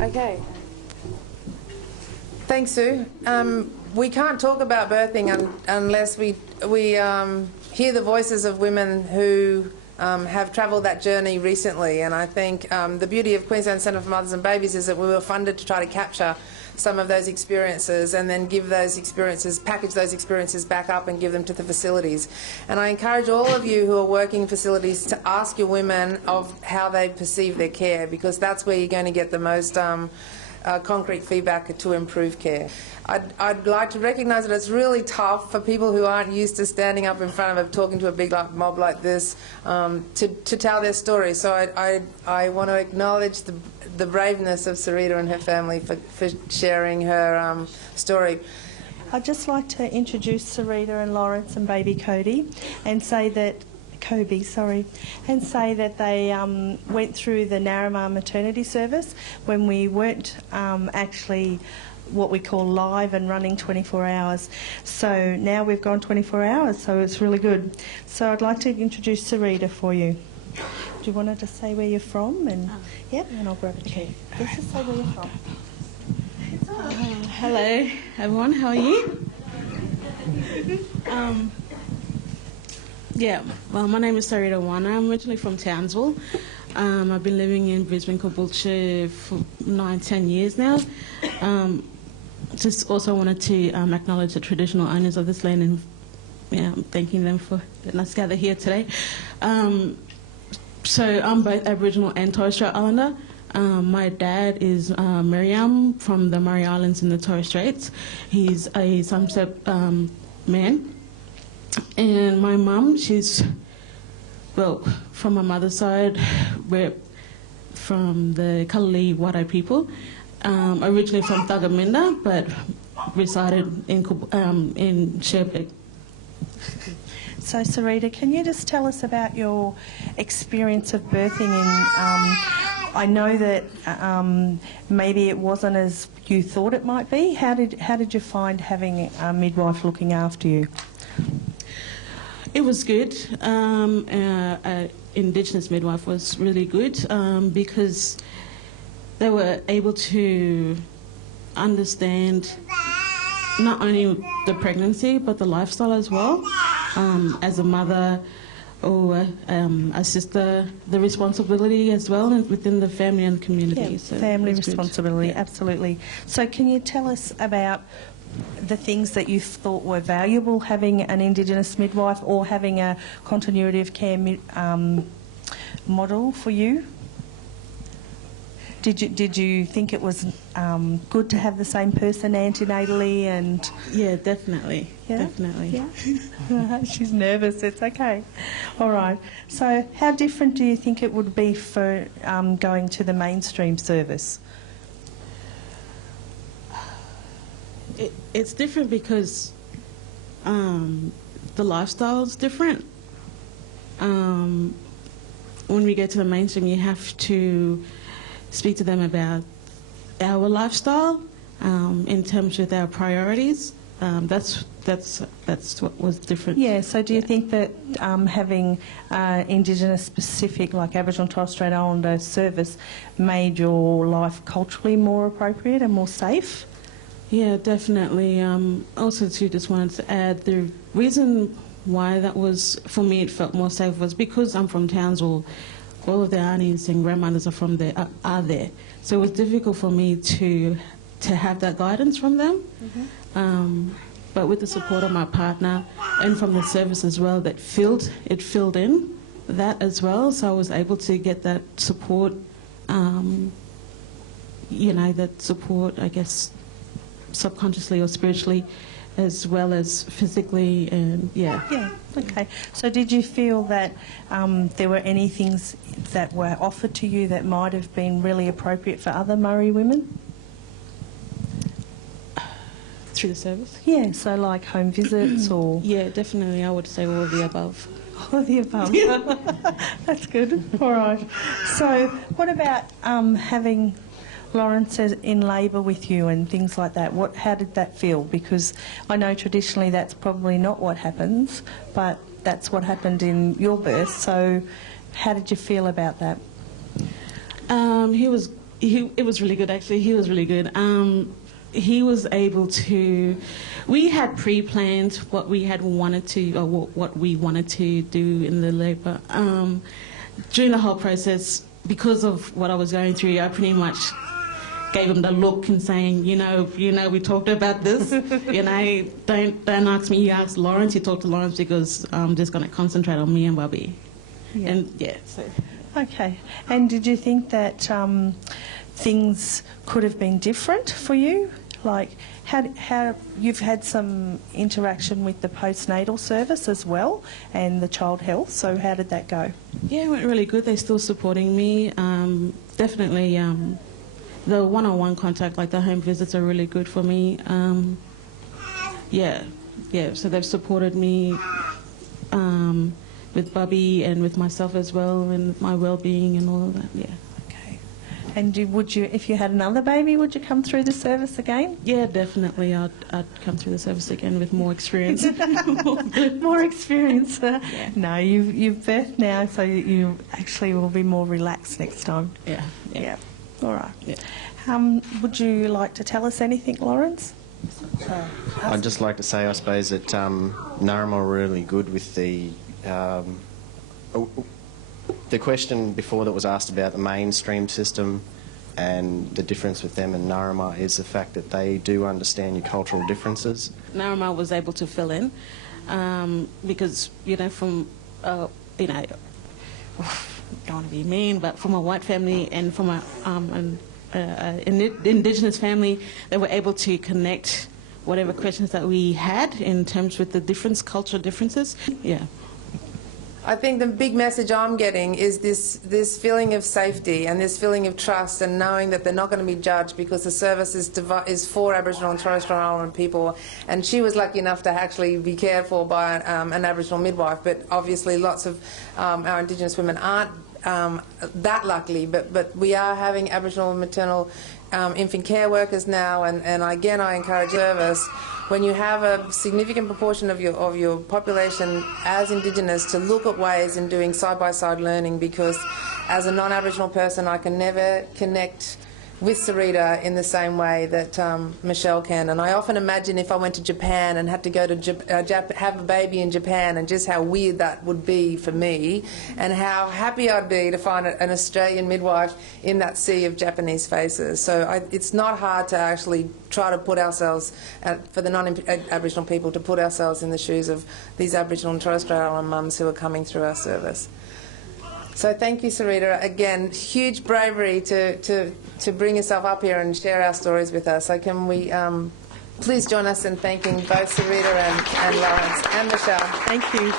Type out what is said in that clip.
Okay. Thanks, Sue. We can't talk about birthing unless we hear the voices of women who have travelled that journey recently. And I think the beauty of Queensland Centre for Mothers and Babies is that we were funded to try to capture some of those experiences and then give those experiences, package those experiences back up and give them to the facilities. And I encourage all of you who are working in facilities to ask your women of how they perceive their care, because that's where you're going to get the most concrete feedback to improve care. I'd like to recognise that it's really tough for people who aren't used to standing up in front of talking to a big mob like this to tell their story. So I want to acknowledge the braveness of Syrita and her family for sharing her story. I'd just like to introduce Syrita and Lawrence and baby Cody and say that and say that they went through the Narromah maternity service when we weren't actually what we call live and running 24 hours. So now we've gone 24 hours, so it's really good. So I'd like to introduce Syrita for you. Do you want to just say where you're from? And yep, and I'll grab a chair. Just say where you're from. Hello, everyone. How are you? Yeah, well, my name is Syrita Lawrence. I'm originally from Townsville. I've been living in Brisbane, Caboolture for 9-10 years now. Just also wanted to acknowledge the traditional owners of this land and thanking them for letting us gather here today. So I'm both Aboriginal and Torres Strait Islander. My dad is Miriam from the Murray Islands in the Torres Straits. He's a Somerset man. And my mum, she's, well, from my mother's side, we're from the Kalali Wadai people, originally from Thuggaminda, but resided in Sherbrooke. So, Syrita, can you just tell us about your experience of birthing I know that maybe it wasn't as you thought it might be. How did you find having a midwife looking after you? It was good. Indigenous midwife was really good because they were able to understand not only the pregnancy but the lifestyle as well. As a mother or a sister, the responsibility as well within the family and community. Yeah, so family responsibility, yeah. Absolutely. So can you tell us about the things that you thought were valuable having an Indigenous midwife or having a continuity of care model for you? Did you think it was good to have the same person antenatally and? Yeah, definitely. Yeah? Definitely. Yeah. She's nervous. It's okay. All right. So, how different do you think it would be for going to the mainstream service? It's different because the lifestyle is different. When we go to the mainstream, you have to speak to them about our lifestyle in terms with our priorities. That's what was different. Yeah. So, do you think that having Indigenous specific, like Aboriginal and Torres Strait Islander service, made your life culturally more appropriate and more safe? Yeah, definitely. Also, too, just wanted to add the reason why that was, for me, it felt more safe was because I'm from Townsville. All of the aunties and grandmothers are there. So it was difficult for me to have that guidance from them. Mm-hmm. But with the support of my partner and from the service as well, it filled in that as well. So I was able to get that support, that support, I guess, subconsciously or spiritually, as well as physically, and yeah. Yeah, okay. So did you feel that there were any things that were offered to you that might have been really appropriate for other Murray women? Through the service? Yeah, so like home visits or... Yeah, definitely, I would say all of the above. All of the above. That's good. All right. So what about having Lawrence in labour with you and things like that? How did that feel? Because I know traditionally that's probably not what happens, but that's what happened in your birth. So how did you feel about that? He was it was really good, actually. He was really good. He was able to. We had pre-planned what we had wanted to, or what we wanted to do in the labour. During the whole process, because of what I was going through, I pretty much gave him the look and saying, you know, we talked about this. Don't ask me. You ask Lawrence. You talk to Lawrence because I'm just going to concentrate on me and Bubby. Yeah. And yeah. So. Okay. And did you think that things could have been different for you? Like, how you've had some interaction with the postnatal service as well and the child health, so how did that go? Yeah, it went really good. They're still supporting me. Definitely the one-on-one contact, like the home visits, are really good for me. Yeah, so they've supported me with Bubby and with myself as well, and my well-being and all of that, yeah. And would you, if you had another baby, would you come through the service again? Yeah, definitely. I'd come through the service again with more experience. More experience. Yeah. No, you've birthed now, so you actually will be more relaxed next time. Yeah. All right. Yeah. Would you like to tell us anything, Lawrence? I'd just like to say, I suppose, that Narama are really good with the question before that was asked about the mainstream system and the difference with them and Narama is the fact that they do understand your cultural differences. Narama was able to fill in because, from, don't want to be mean, but from a white family and from an Indigenous family, they were able to connect whatever questions that we had in terms with the cultural differences. Yeah. I think the big message I'm getting is this feeling of safety and this feeling of trust and knowing that they're not going to be judged because the service is for Aboriginal and Torres Strait Islander people. And she was lucky enough to actually be cared for by an Aboriginal midwife, but obviously lots of our Indigenous women aren't that lucky, but we are having Aboriginal and maternal infant care workers now, and again I encourage service when you have a significant proportion of your population as Indigenous to look at ways in doing side-by-side learning, because as a non-Aboriginal person I can never connect with Syrita in the same way that Michelle can. And I often imagine if I went to Japan and had to go to have a baby in Japan, and just how weird that would be for me, and how happy I'd be to find an Australian midwife in that sea of Japanese faces. So it's not hard to actually try to put ourselves, for the non-Aboriginal people, to put ourselves in the shoes of these Aboriginal and Torres Strait Islander mums who are coming through our service. So thank you, Syrita. Again, huge bravery to bring yourself up here and share our stories with us. So can we please join us in thanking both Syrita and Lawrence and Michelle. Thank you.